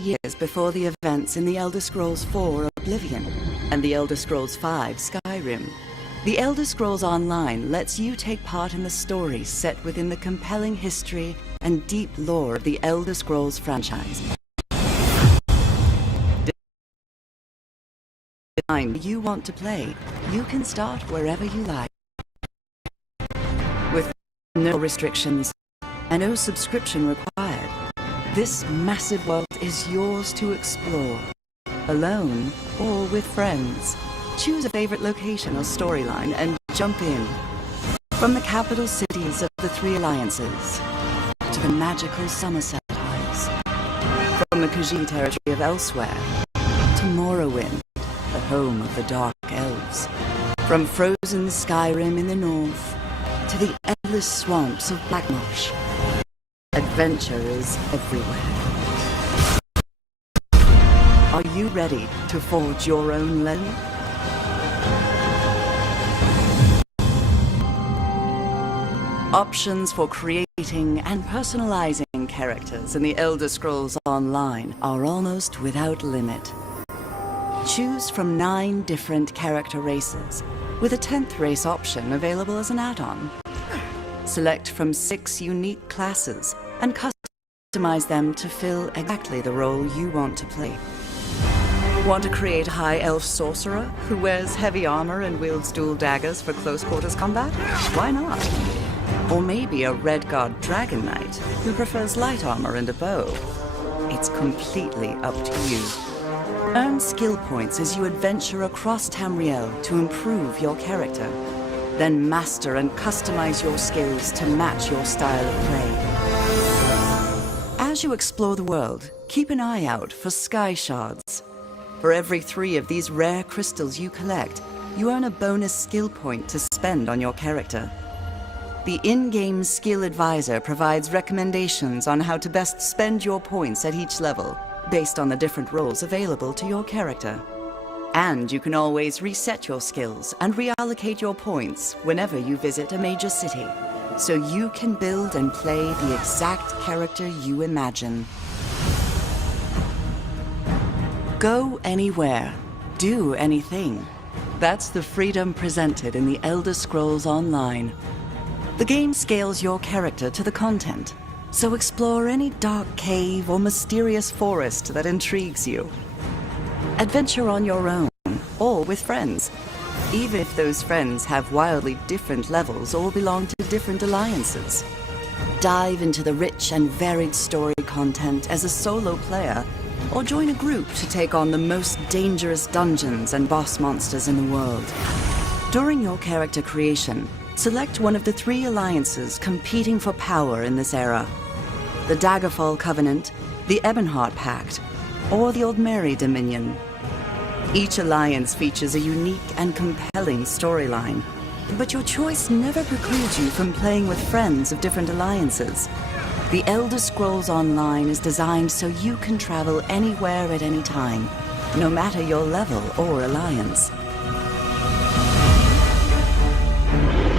years before the events in The Elder Scrolls IV Oblivion and The Elder Scrolls V Skyrim. The Elder Scrolls Online lets you take part in the stories set within the compelling history and deep lore of the Elder Scrolls franchise. Define you want to play, you can start wherever you like. With no restrictions and no subscription required, this massive world is yours to explore, alone or with friends. Choose a favorite location or storyline and jump in. From the capital cities of the Three Alliances to the magical Somerset Isles, from the Khajiit territory of Elsewhere to Morrowind, the home of the Dark Elves, from frozen Skyrim in the north to the endless swamps of Blackmarsh. Adventure is everywhere. Are you ready to forge your own lane? Options for creating and personalizing characters in the Elder Scrolls Online are almost without limit. Choose from 9 different character races, with a 10th race option available as an add-on. Select from 6 unique classes and customize them to fill exactly the role you want to play. Want to create a high elf sorcerer who wears heavy armor and wields dual daggers for close quarters combat? Why not? Or maybe a red guard dragon knight who prefers light armor and a bow. It's completely up to you. Earn skill points as you adventure across Tamriel to improve your character. Then master and customize your skills to match your style of play. As you explore the world, keep an eye out for sky shards. For every 3 of these rare crystals you collect, you earn a bonus skill point to spend on your character. The in-game skill advisor provides recommendations on how to best spend your points at each level, based on the different roles available to your character. And you can always reset your skills and reallocate your points whenever you visit a major city, so you can build and play the exact character you imagine. Go anywhere, do anything. That's the freedom presented in the Elder Scrolls Online. The game scales your character to the content, so explore any dark cave or mysterious forest that intrigues you. Adventure on your own, or with friends, even if those friends have wildly different levels or belong to different alliances. Dive into the rich and varied story content as a solo player, or join a group to take on the most dangerous dungeons and boss monsters in the world. During your character creation, select one of the 3 alliances competing for power in this era: the Daggerfall Covenant, the Ebonheart Pact, or the Old Mary Dominion. Each alliance features a unique and compelling storyline, but your choice never precludes you from playing with friends of different alliances. The Elder Scrolls Online is designed so you can travel anywhere at any time, no matter your level or alliance.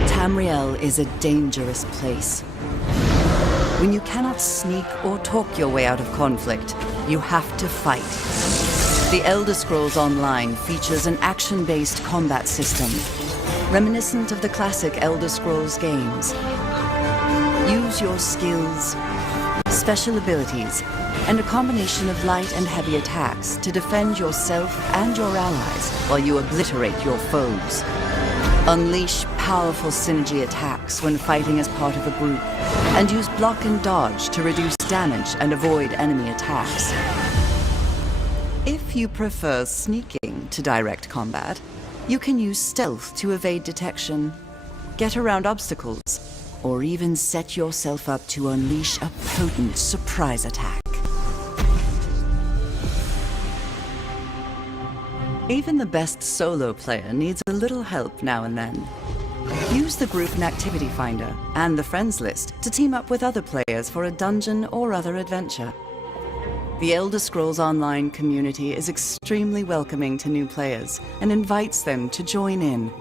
Tamriel is a dangerous place. When you cannot sneak or talk your way out of conflict, you have to fight. The Elder Scrolls Online features an action-based combat system, reminiscent of the classic Elder Scrolls games. Use your skills, special abilities, and a combination of light and heavy attacks to defend yourself and your allies while you obliterate your foes. Unleash powerful synergy attacks when fighting as part of a group, and use block and dodge to reduce damage and avoid enemy attacks. If you prefer sneaking to direct combat, you can use stealth to evade detection, get around obstacles, or even set yourself up to unleash a potent surprise attack. Even the best solo player needs a little help now and then. Use the Group and Activity Finder and the Friends list to team up with other players for a dungeon or other adventure. The Elder Scrolls Online community is extremely welcoming to new players and invites them to join in.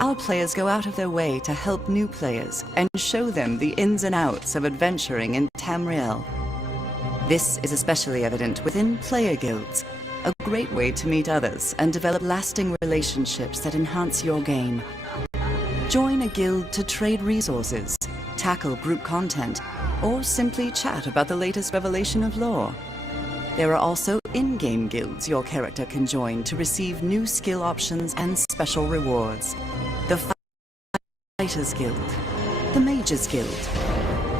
Our players go out of their way to help new players and show them the ins and outs of adventuring in Tamriel. This is especially evident within player guilds, a great way to meet others and develop lasting relationships that enhance your game. Join a guild to trade resources, tackle group content, or simply chat about the latest revelation of lore. There are also in-game guilds your character can join to receive new skill options and special rewards. The Fighters Guild, the Mages Guild,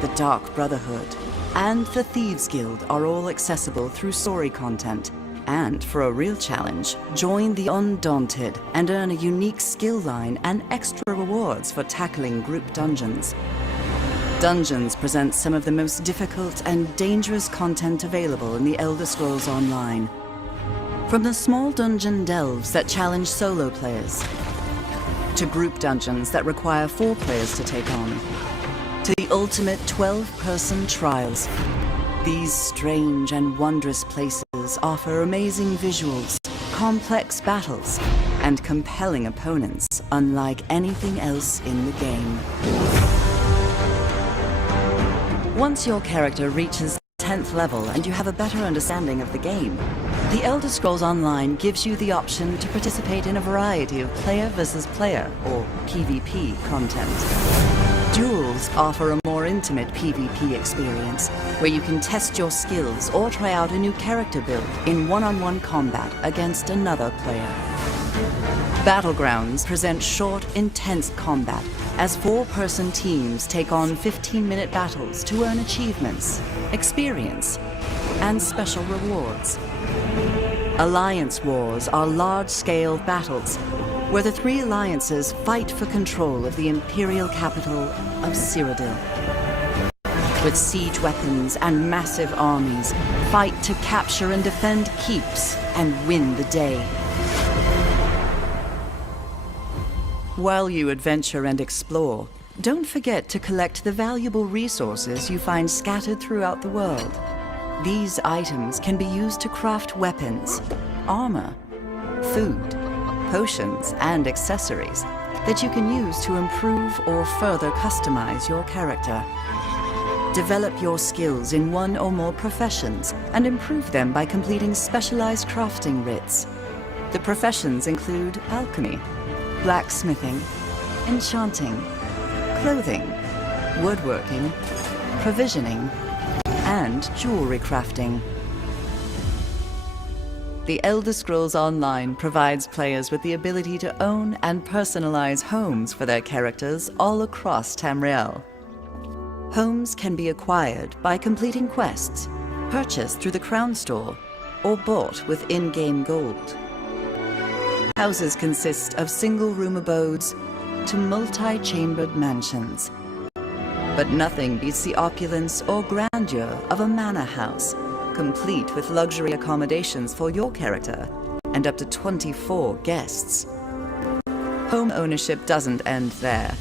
the Dark Brotherhood, and the Thieves Guild are all accessible through story content. And for a real challenge, join the Undaunted and earn a unique skill line and extra rewards for tackling group dungeons. Dungeons present some of the most difficult and dangerous content available in the Elder Scrolls Online. From the small dungeon delves that challenge solo players, to group dungeons that require 4 players to take on, to the ultimate 12-person trials. These strange and wondrous places offer amazing visuals, complex battles, and compelling opponents unlike anything else in the game. Once your character reaches 10th level and you have a better understanding of the game, the Elder Scrolls Online gives you the option to participate in a variety of player versus player, or PvP, content. Duels offer a more intimate PvP experience, where you can test your skills or try out a new character build in one-on-one combat against another player. Battlegrounds present short, intense combat as 4-person teams take on 15-minute battles to earn achievements, experience, and special rewards. Alliance wars are large-scale battles where the 3 alliances fight for control of the imperial capital of Cyrodiil. With siege weapons and massive armies, fight to capture and defend keeps and win the day. While you adventure and explore, don't forget to collect the valuable resources you find scattered throughout the world. These items can be used to craft weapons, armor, food, potions, and accessories that you can use to improve or further customize your character. Develop your skills in one or more professions and improve them by completing specialized crafting writs. The professions include alchemy, blacksmithing, enchanting, clothing, woodworking, provisioning, and jewelry crafting. The Elder Scrolls Online provides players with the ability to own and personalize homes for their characters all across Tamriel. Homes can be acquired by completing quests, purchased through the Crown Store, or bought with in-game gold. Houses consist of single-room abodes to multi-chambered mansions. But nothing beats the opulence or grandeur of a manor house, complete with luxury accommodations for your character and up to 24 guests. Home ownership doesn't end there.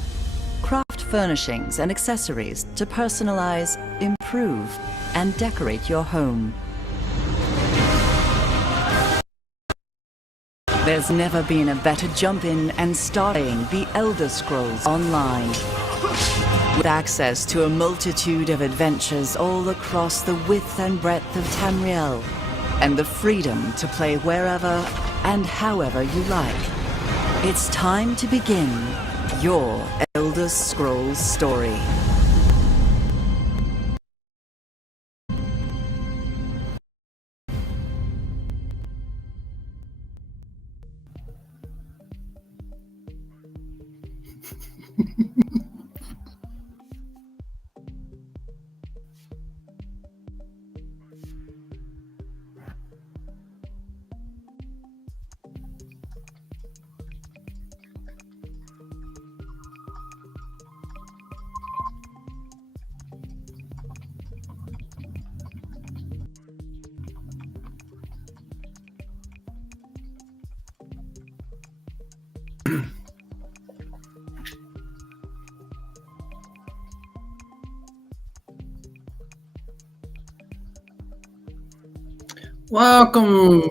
Craft furnishings and accessories to personalize, improve, and decorate your home. There's never been a better jump in and starting the Elder Scrolls Online. With access to a multitude of adventures all across the width and breadth of Tamriel, and the freedom to play wherever and however you like. It's time to begin your Elder Scrolls story. Welcome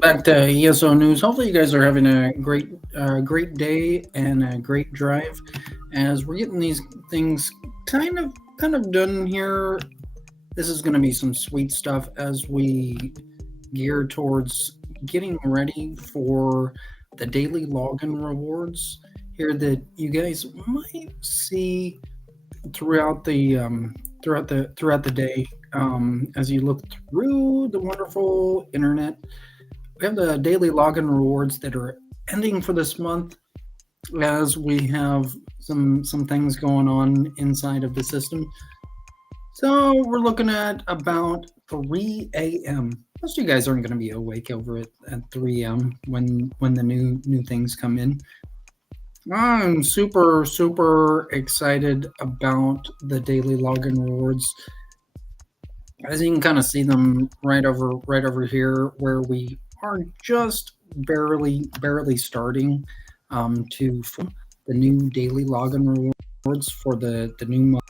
back to ESO News. Hopefully you guys are having a great day and a great drive as we're getting these things kind of done here This is going to be some sweet stuff as we gear towards getting ready for the daily login rewards here that you guys might see throughout the day as you look through the wonderful internet. We have the daily login rewards that are ending for this month as we have some things going on inside of the system. So we're looking at about 3 a.m. Most of you guys aren't going to be awake over at 3 a.m. when the new things come in. I'm super excited about the daily login rewards. As you can kind of see them right over here, where we are just barely starting to form the new daily login rewards for the new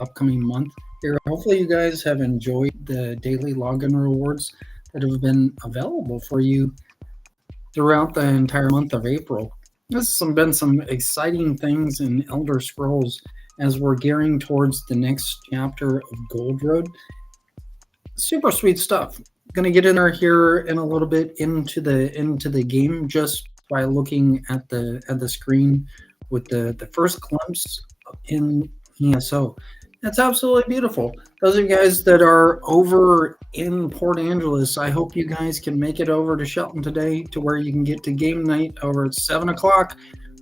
upcoming month here. Hopefully you guys have enjoyed the daily login rewards that have been available for you throughout the entire month of April. This has been some exciting things in Elder Scrolls as we're gearing towards the next chapter of Gold Road. Super sweet stuff. Gonna get in there here in a little bit into the game just by looking at the screen with the first glimpse in ESO. That's absolutely beautiful. Those of you guys that are over in Port Angeles, I hope you guys can make it over to Shelton today to where you can get to game night over at 7 o'clock.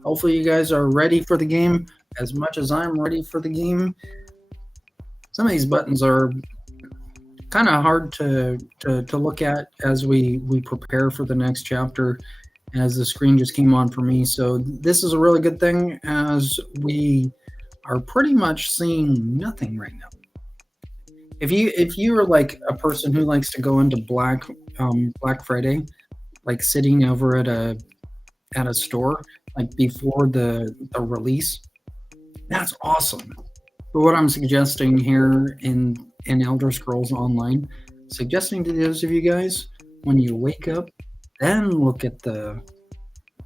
Hopefully you guys are ready for the game as much as I'm ready for the game. Some of these buttons are kind of hard to look at as we prepare for the next chapter, as the screen just came on for me. So this is a really good thing as we are pretty much seeing nothing right now. If you are like a person who likes to go into Black Friday, like sitting over at a store like before the release, that's awesome. But what I'm suggesting here in Elder Scrolls Online, suggesting to those of you guys, when you wake up, then look at the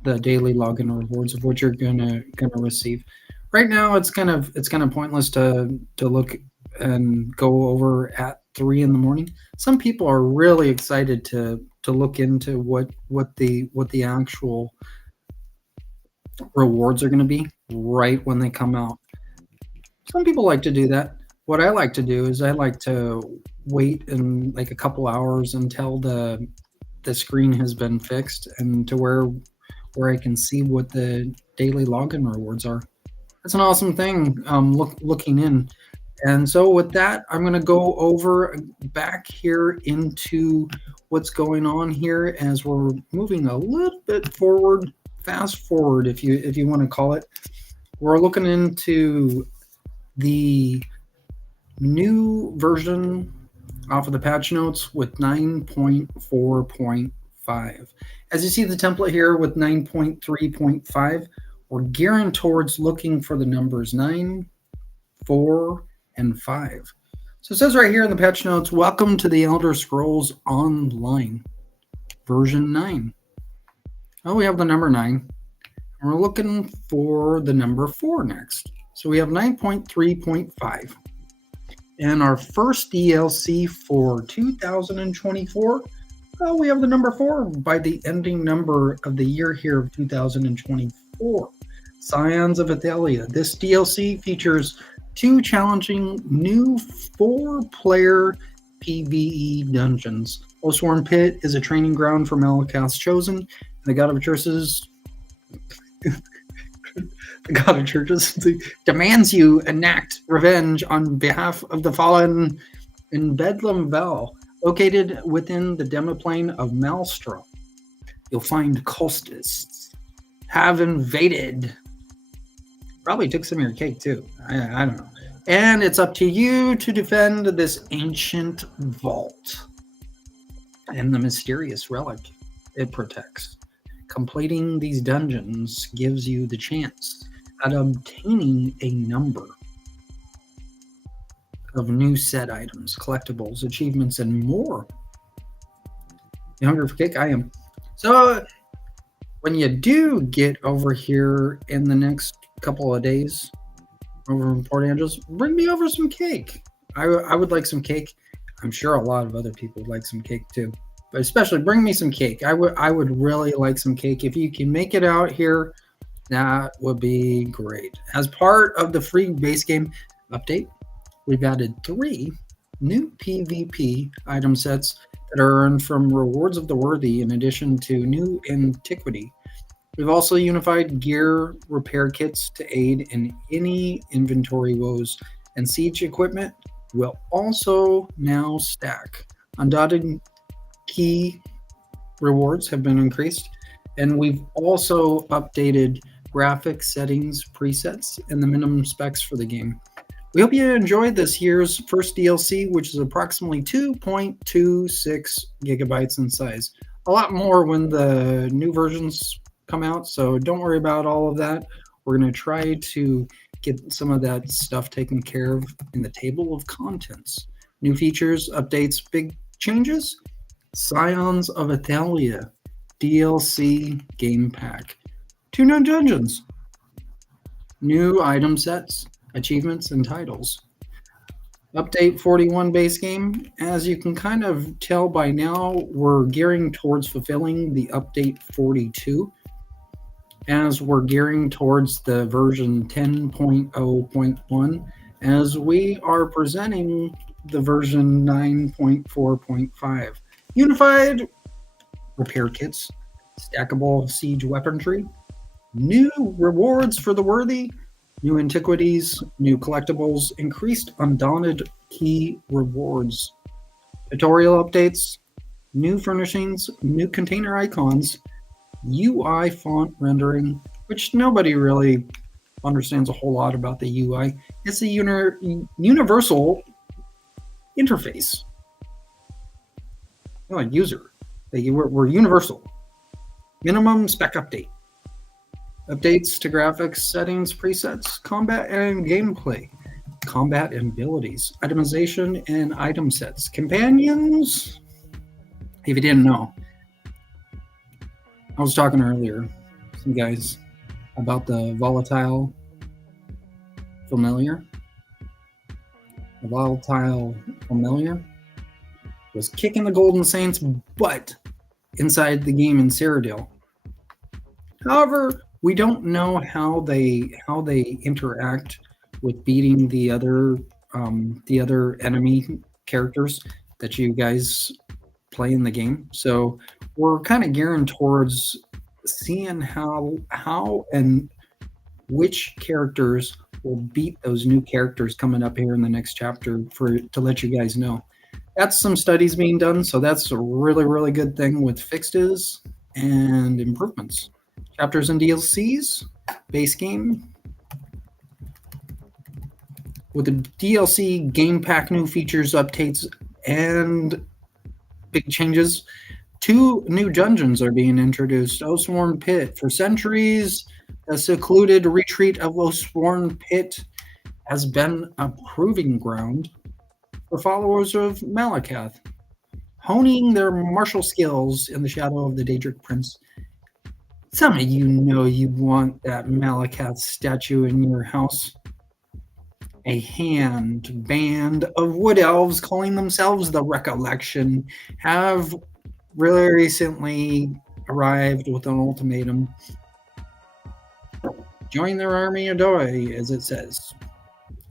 daily login rewards of what you're gonna receive. Right now, it's kind of pointless to look and go over at 3 in the morning. Some people are really excited to look into what the actual rewards are going to be right when they come out. Some people like to do that. What I like to do is I like to wait in like a couple hours until the screen has been fixed and to where I can see what the daily login rewards are. That's an awesome thing, looking in. And so with that, I'm going to go over back here into what's going on here as we're moving a little bit forward, fast forward, if you want to call it. We're looking into the new version off of the patch notes with 9.4.5. As you see the template here with 9.3.5, we're gearing towards looking for the numbers 9, 4, and 5. So it says right here in the patch notes, welcome to the Elder Scrolls Online, version 9. Oh, we have the number 9. And we're looking for the number 4 next. So we have 9.3.5. And our first DLC for 2024, we have the number 4 by the ending number of the year here of 2024. Scions of Athelia. This DLC features 2 challenging new 4-player PvE dungeons. Oathsworn Pit is a training ground for Malakath's Chosen. The God of Churches the God of Churches demands you enact revenge on behalf of the fallen in Bedlam Val, located within the demoplane of Maelstrom. You'll find cultists have invaded. Probably took some of your cake too. I don't know. And it's up to you to defend this ancient vault and the mysterious relic it protects. Completing these dungeons gives you the chance at obtaining a number of new set items, collectibles, achievements, and more. You hungry for cake? I am. So when you do get over here in the next couple of days over in Port Angeles, bring me over some cake. I would like some cake. I'm sure a lot of other people would like some cake too. But especially bring me some cake. I would really like some cake. If you can make it out here, that would be great. As part of the free base game update, we've added 3 new PvP item sets that are earned from Rewards of the Worthy in addition to new antiquity. We've also unified gear repair kits to aid in any inventory woes, and siege equipment will also now stack. Undotted key rewards have been increased, and we've also updated graphic settings presets and the minimum specs for the game. We hope you enjoyed this year's first DLC, which is approximately 2.26 gigabytes in size. A lot more when the new versions come out, so don't worry about all of that. We're going to try to get some of that stuff taken care of in the table of contents. New features, updates, big changes. Scions of Athalia DLC game pack. 2 new dungeons. New item sets, achievements, and titles. Update 41 base game. As you can kind of tell by now, we're gearing towards fulfilling the update 42 as we're gearing towards the version 10.0.1 as we are presenting the version 9.4.5. Unified repair kits, stackable siege weaponry, new rewards for the worthy, new antiquities, new collectibles, increased undaunted key rewards, tutorial updates, new furnishings, new container icons, UI font rendering, which nobody really understands a whole lot about the UI. It's a universal interface. Not a user. We're universal. Minimum spec update. Updates to graphics, settings, presets, combat and gameplay, combat and abilities, itemization and item sets, companions. If you didn't know, I was talking earlier, some guys, about the volatile familiar. The volatile familiar was kicking the Golden Saints' butt inside the game in Cyrodiil. However, we don't know how they interact with beating the other enemy characters that you guys play in the game. So we're kind of gearing towards seeing how and which characters will beat those new characters coming up here in the next chapter to let you guys know. That's some studies being done, so that's a really, really good thing with fixes and improvements. Chapters and DLCs, base game. With the DLC game pack, new features, updates, and big changes, 2 new dungeons are being introduced. Oathsworn Pit. For centuries, the secluded retreat of Oathsworn Pit has been a proving ground for followers of Malakath, honing their martial skills in the shadow of the Daedric Prince. Some of you know you want that Malakath statue in your house. A band of wood elves calling themselves the Recollection have really recently arrived with an ultimatum. Join their army Adoi, as it says.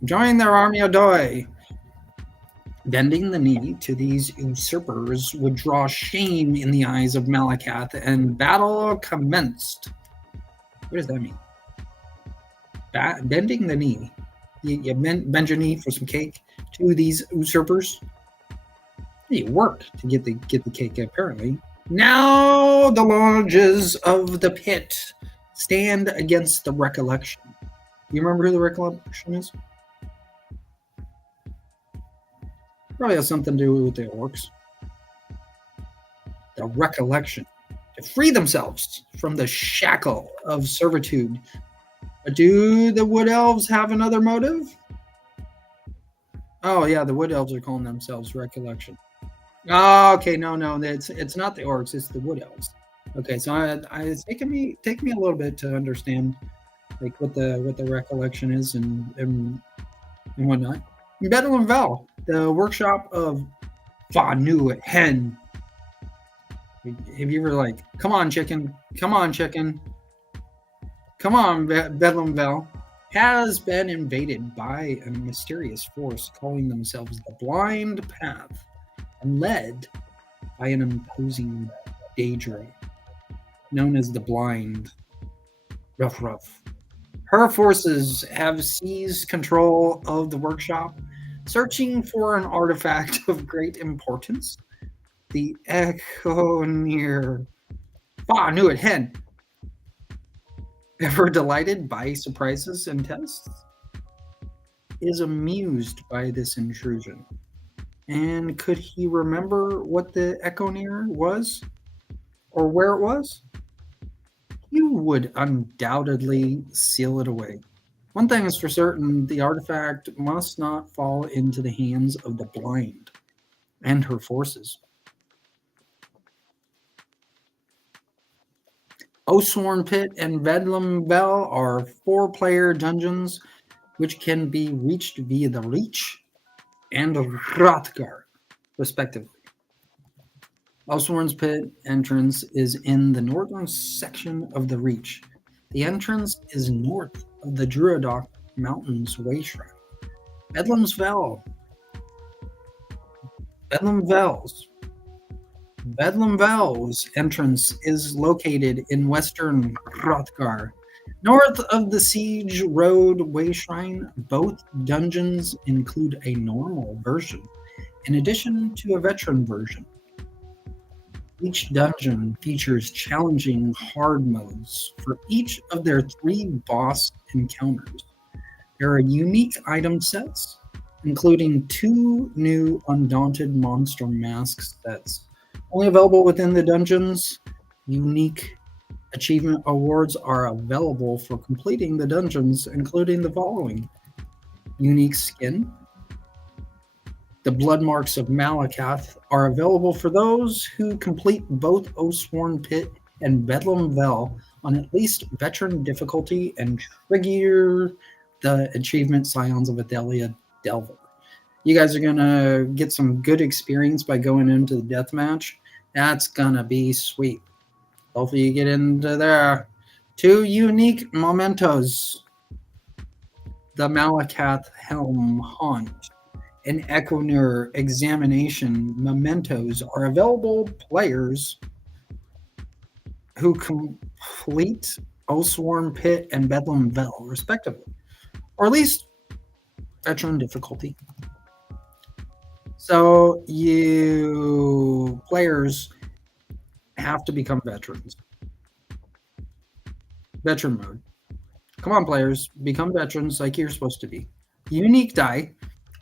Join their army Adoi. Bending the knee to these usurpers would draw shame in the eyes of Malakath, and battle commenced. What does that mean? Bending the knee. You bend your knee for some cake to these usurpers. It worked to get the cake, apparently. Now the lodges of the pit stand against the Recollection. You remember who the Recollection is? Probably has something to do with the orcs. The Recollection. To free themselves from the shackle of servitude. But do the Wood Elves have another motive? Oh, yeah, the Wood Elves are calling themselves Recollection. Oh, okay, no, it's not the orcs, it's the Wood Elves. Okay, so it's taking me a little bit to understand like what the Recollection is and whatnot. Battle and Val, the workshop of Fa nu hen. Have you ever like, come on, chicken, come on, chicken, come on, Bedlam Bell, has been invaded by a mysterious force calling themselves the Blind Path and led by an imposing Daedra known as the Blind. Ruff Ruff. Her forces have seized control of the workshop, searching for an artifact of great importance. The Echo near Fa knew it hen. Ever delighted by surprises and tests, is amused by this intrusion. And could he remember what the Echo near was? Or where it was? He would undoubtedly seal it away. One thing is for certain, the artifact must not fall into the hands of the blind and her forces. Osworn Pit and Bedlam Bell are 4-player dungeons which can be reached via the Reach and Hrothgar, respectively. Osworn's Pit entrance is in the northern section of the Reach. The entrance is north of the Druidok Mountains Way Shrine. Bedlam's Vel. Bedlam Vel's entrance is located in western Hrothgar. North of the Siege Road Way Shrine, both dungeons include a normal version, in addition to a veteran version. Each dungeon features challenging hard modes for each of their 3 boss encounters. There are unique item sets, including 2 new Undaunted Monster Mask sets, only available within the dungeons. Unique achievement awards are available for completing the dungeons, including the following: unique skin. The blood marks of Malakath are available for those who complete both Osworn Pit and Bedlam Vel on at least veteran difficulty and trigger the achievement Scions of Athelia Delver. You guys are going to get some good experience by going into the deathmatch. That's going to be sweet. Hopefully you get into there. 2 unique mementos. The Malakath Helm Haunt and Ekonur Examination mementos are available players who complete Osworn Pit and Bedlam Vel, respectively, or at least veteran difficulty. So you players have to become veterans. Veteran mode. Come on, players, become veterans like you're supposed to be. Unique die.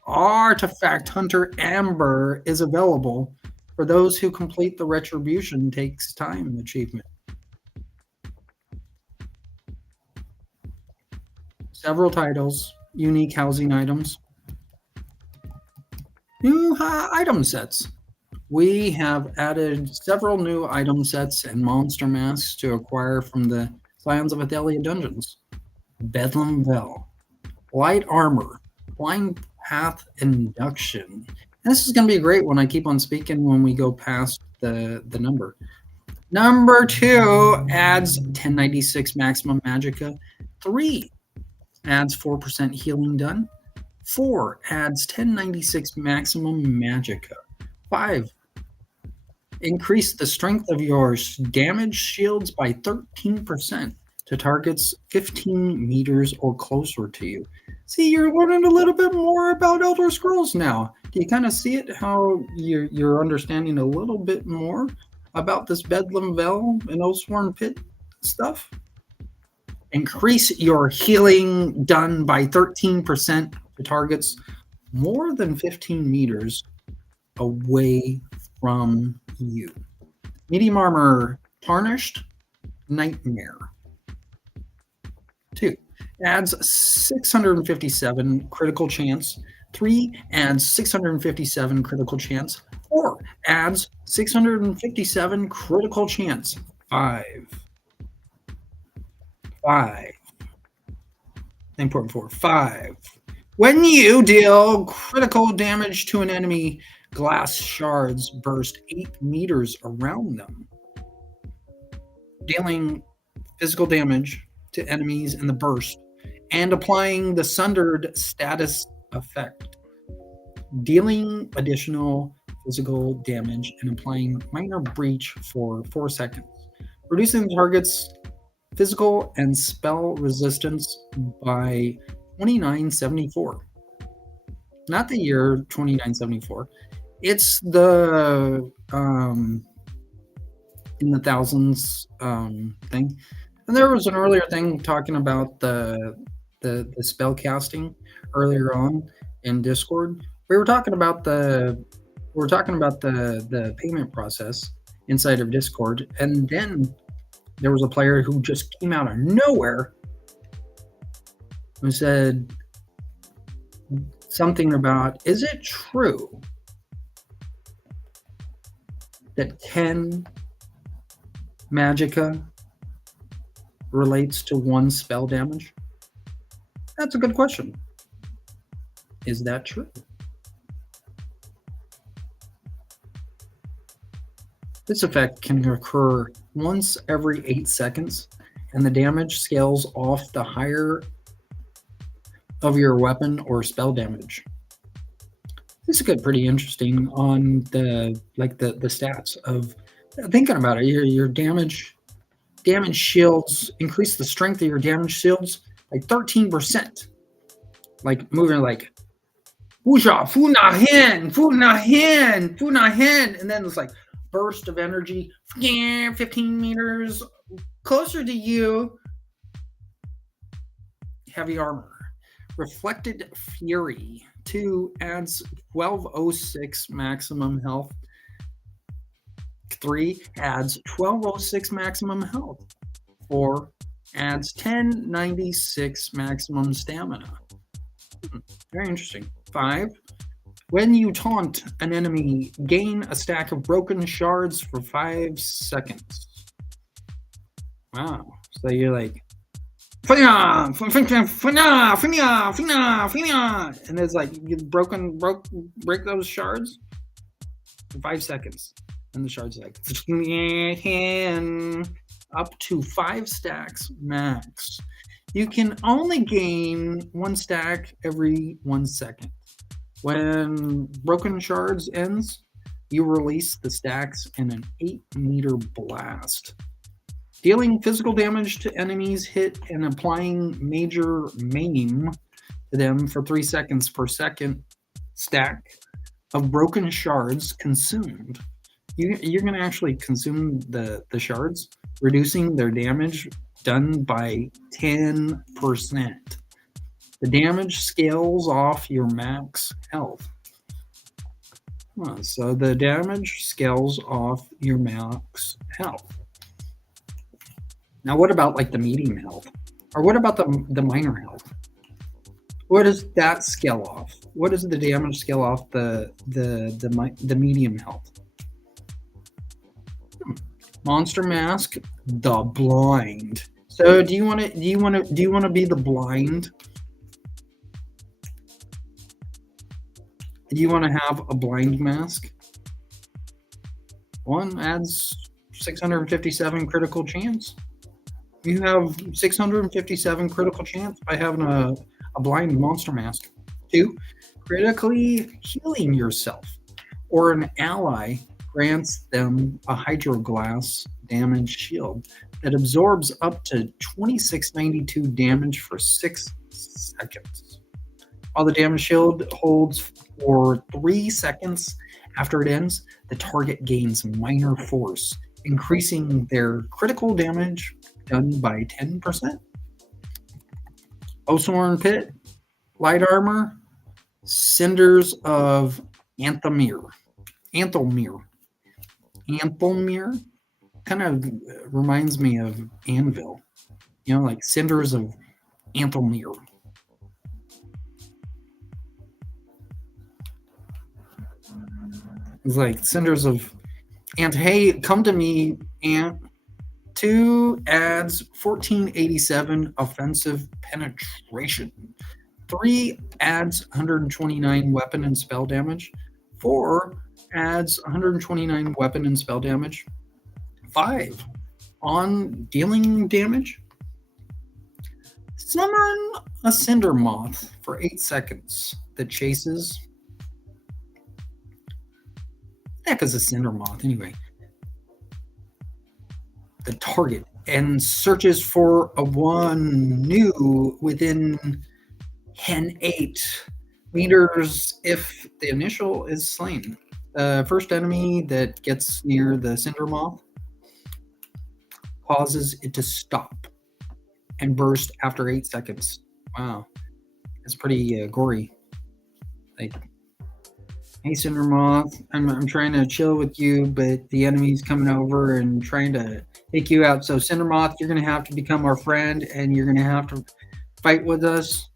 Artifact Hunter Amber is available for those who complete the Retribution Takes Time achievement. Several titles, unique housing items, new item sets. We have added several new item sets and monster masks to acquire from the Scions of Athelia dungeons. Bedlam Vel, light armor, blind path induction. And this is going to be great when I keep on speaking when we go past the number. Number 2 adds 1096 maximum magicka. 3 adds 4% healing done. 4 adds 1096 maximum magicka. 5 increase the strength of your damage shields by 13% to targets 15 meters or closer to you. See, you're learning a little bit more about Elder Scrolls now. Do you kind of see it, how you're understanding a little bit more about this Bedlam Vel and Osworn Pit stuff? Increase your healing done by 13% to targets more than 15 meters away from you. Medium armor, Tarnished Nightmare. 2 adds 657 critical chance. 3 adds 657 critical chance. 4 adds 657 critical chance. 5. Important for 5 When you deal critical damage to an enemy, glass shards burst 8 meters around them, dealing physical damage to enemies in the burst and applying the sundered status effect, dealing additional physical damage and applying minor breach for 4 seconds, reducing the target's physical and spell resistance by 2974. Not the year 2974. It's the in the thousands thing. And there was an earlier thing talking about the spell casting earlier on in Discord. We were talking about the payment process inside of Discord, and then there was a player who just came out of nowhere and said something about, is it true that 10 magicka relates to 1 spell damage? That's a good question. Is that true? This effect can occur once every 8 seconds, and the damage scales off the higher of your weapon or spell damage. This could pretty interesting on the stats of thinking about it. Your damage shields increase the strength of your damage shields by 13%. Like moving like Wuja, Fu Na Hin, Fu Na Hin, Fu Na Hin, and then it's like burst of energy, 15 meters closer to you. Heavy armor. Reflected Fury 2 adds 1206 maximum health. 3 adds 1206 maximum health. 4 adds 1096 maximum stamina. Very interesting. 5. When you taunt an enemy, gain a stack of broken shards for 5 seconds. Wow. So you're like, and it's like you break those shards for 5 seconds. And the shards are like up to 5 stacks max. You can only gain 1 stack every 1 second. When broken shards ends, you release the stacks in an 8-meter blast, dealing physical damage to enemies hit and applying major maim to them for 3 seconds per second stack of broken shards consumed. You're going to actually consume the shards, reducing their damage done by 10%. The damage scales off your max health. So the damage scales off your max health. Now, what about like the medium health? Or what about the minor health? What does that scale off? What does the damage scale off the medium health? Monster Mask, the blind. So do you want to be the blind? Do you want to have a blind mask? 1 adds 657 critical chance. You have 657 critical chance by having a blind monster mask. 2, critically healing yourself or an ally grants them a hydroglass damage shield that absorbs up to 2692 damage for 6 seconds. While the damage shield holds for 3 seconds after it ends, the target gains minor force, increasing their critical damage done by 10%. Osorn Pit, light armor, cinders of Anthelmere kind of reminds me of Anvil, like cinders of Anthelmere. It's like cinders of Ant. Hey, come to me, Ant. 2 adds 1487 offensive penetration. 3 adds 129 weapon and spell damage. 4 adds 129 weapon and spell damage. 5 on dealing damage. Summon a cinder moth for 8 seconds that chases. Heck is a cinder moth anyway. The target and searches for a one new within 8 meters if the initial is slain. The first enemy that gets near the cinder moth causes it to stop and burst after 8 seconds. Wow, that's pretty gory. Like, hey, cinder moth, I'm trying to chill with you, but the enemy's coming over and trying to take you out. So, cinder moth, you're gonna have to become our friend, and you're gonna have to fight with us.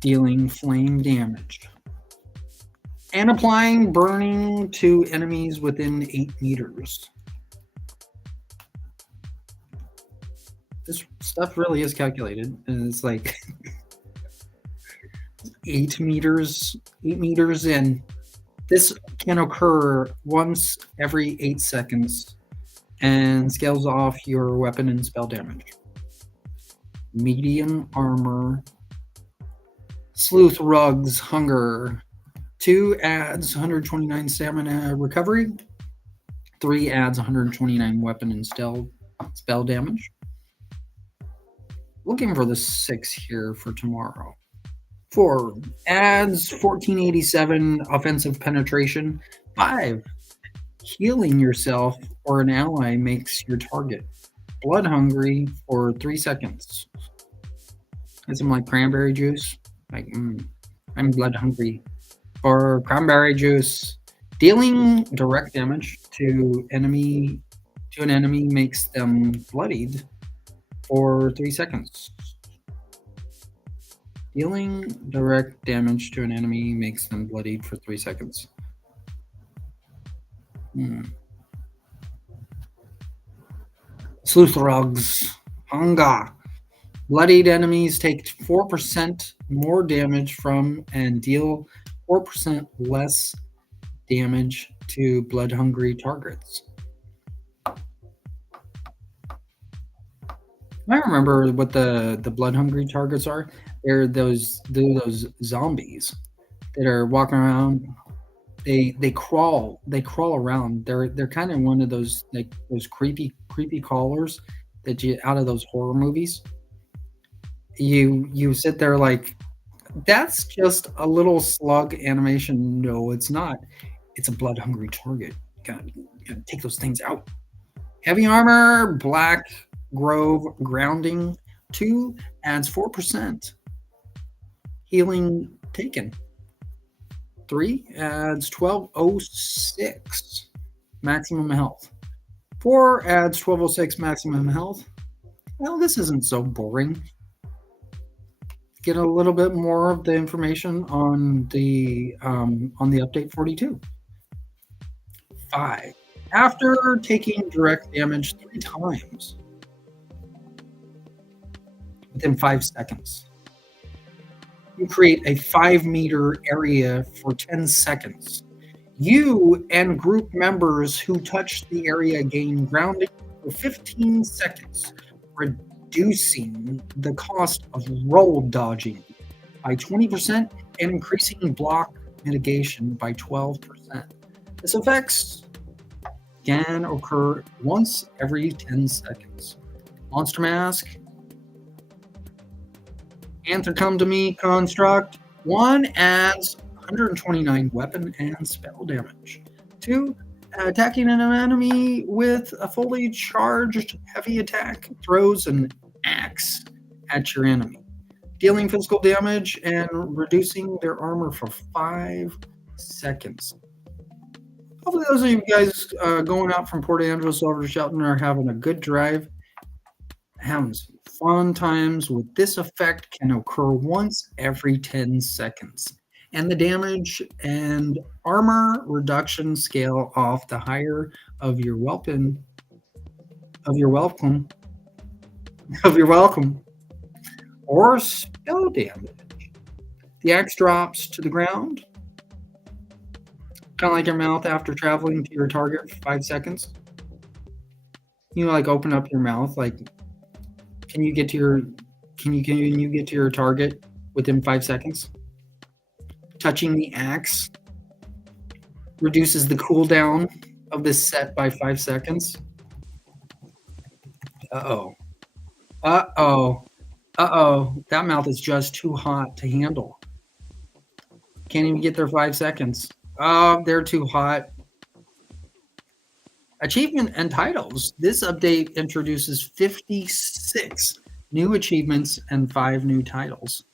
Dealing flame damage. And applying burning to enemies within 8 meters. This stuff really is calculated. And it's like 8 meters, and this can occur once every 8 seconds and scales off your weapon and spell damage. Medium armor. Sleuth rugs, hunger. 2 adds 129 stamina recovery. 3 adds 129 weapon and spell damage. Looking for the 6 here for tomorrow. 4 adds 1487 offensive penetration. 5 healing yourself or an ally makes your target blood hungry for 3 seconds. Get some like cranberry juice. Like, I'm blood hungry for cranberry juice. Dealing direct damage to an enemy makes them bloodied for 3 seconds. Dealing direct damage to an enemy makes them bloodied for 3 seconds. Sleuth rugs. Hunger. Bloodied enemies take 4% more damage from and deal 4% less damage to blood-hungry targets. I remember what the blood-hungry targets are. They're those zombies that are walking around. They crawl around. They're kind of one of those like those creepy crawlers that you out of those horror movies. You sit there like, that's just a little slug animation. No, it's not. It's a blood hungry target. You gotta take those things out. Heavy armor, black grove grounding. 2 adds 4%. Healing taken. 3 adds 1206 maximum health. 4 adds 1206 maximum health. Well, this isn't so boring. Get a little bit more of the information on the update 42. 5. After taking direct damage 3 times within 5 seconds, you create a 5-meter area for 10 seconds. You and group members who touch the area gain grounding for 15 seconds, reducing the cost of roll dodging by 20% and increasing block mitigation by 12%. This effects can occur once every 10 seconds. Monster Mask. Answer come to me construct. 1 adds 129 weapon and spell damage. 2, attacking an enemy with a fully charged heavy attack throws an axe at your enemy, dealing physical damage and reducing their armor for 5 seconds. Hopefully those of you guys going out from Port Angeles over to Shelton are having a good drive, having some fun times. With this effect can occur once every 10 seconds. And the damage and armor reduction scale off the higher of your weapon of your welcome. Of your welcome. Or spell damage. The axe drops to the ground, kind of like your mouth after traveling to your target for 5 seconds. You like open up your mouth, like, can you get to your can you get to your target within 5 seconds? Touching the axe reduces the cooldown of this set by 5 seconds. Uh-oh. Uh-oh. Uh-oh. That mouth is just too hot to handle. Can't even get their 5 seconds. Oh, they're too hot. Achievement and titles. This update introduces 56 new achievements and 5 new titles.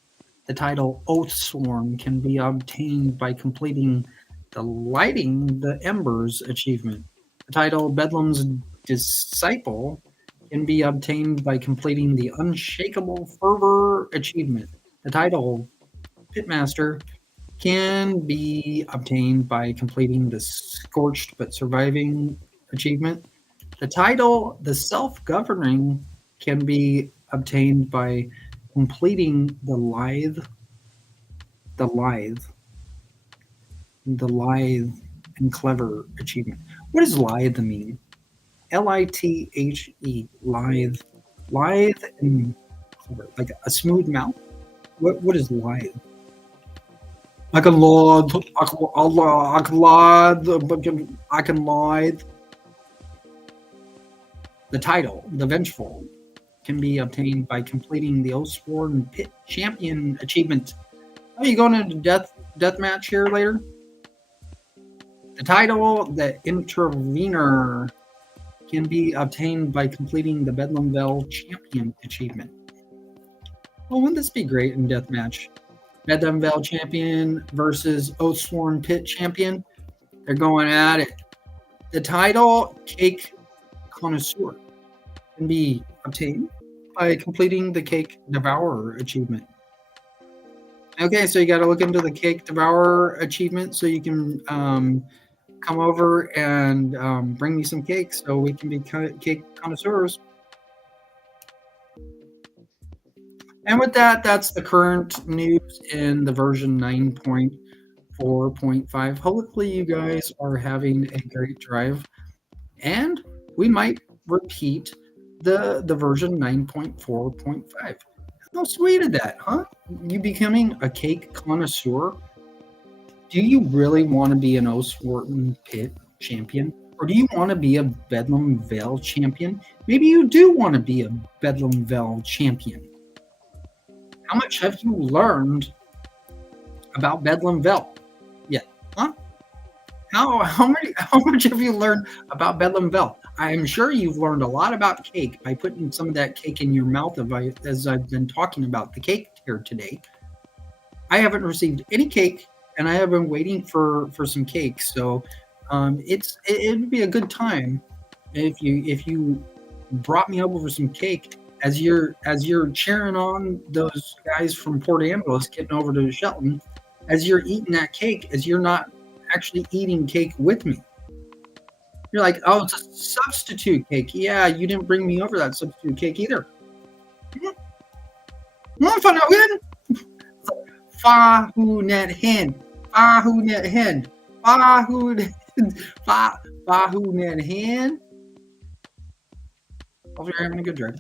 The title Oathsworn can be obtained by completing the Lighting the Embers achievement. The title Bedlam's Disciple can be obtained by completing the Unshakable Fervor achievement. The title Pitmaster can be obtained by completing the Scorched but Surviving achievement. The title The Self-Governing can be obtained by completing the Lithe, the Lithe and Clever achievement. What does lithe mean? Lithe, lithe, lithe and clever, like a smooth mouth. What is lithe? I can lord, I can lithe. The title, The Vengeful, can be obtained by completing the Oathsworn Pit Champion achievement. Are you going into death match here later? The title, The Intervener, can be obtained by completing the Bedlamville Champion achievement. Well, wouldn't this be great in deathmatch? Bedlamville Champion versus Oathsworn Pit Champion. They're going at it. The title, Cake Connoisseur, can be obtained by completing the Cake Devourer achievement. Okay, so you got to look into the Cake Devourer achievement so you can come over and bring me some cake so we can be cake connoisseurs. And with that, that's the current news in the version 9.4.5. Hopefully you guys are having a great drive. And we might repeat the version 9.4.5. How sweet is that, huh? You becoming a cake connoisseur? Do you really want to be an Oathsworn Pit champion? Or do you want to be a Bedlamville champion? Maybe you do want to be a Bedlamville champion. How much have you learned about Bedlamville yet? Huh? How much have you learned about Bedlamville? I am sure you've learned a lot about cake by putting some of that cake in your mouth as I've been talking about the cake here today. I haven't received any cake, and I have been waiting for some cake. So it would be a good time if you brought me over some cake as you're cheering on those guys from Port Angeles getting over to Shelton. As you're eating that cake, as you're not actually eating cake with me. You're like, oh, it's a substitute cake. Yeah, you didn't bring me over that substitute cake either. You want to find out when? Fahu net hen. Fahu net hen. Fahu net hen. Hope you're having a good drive.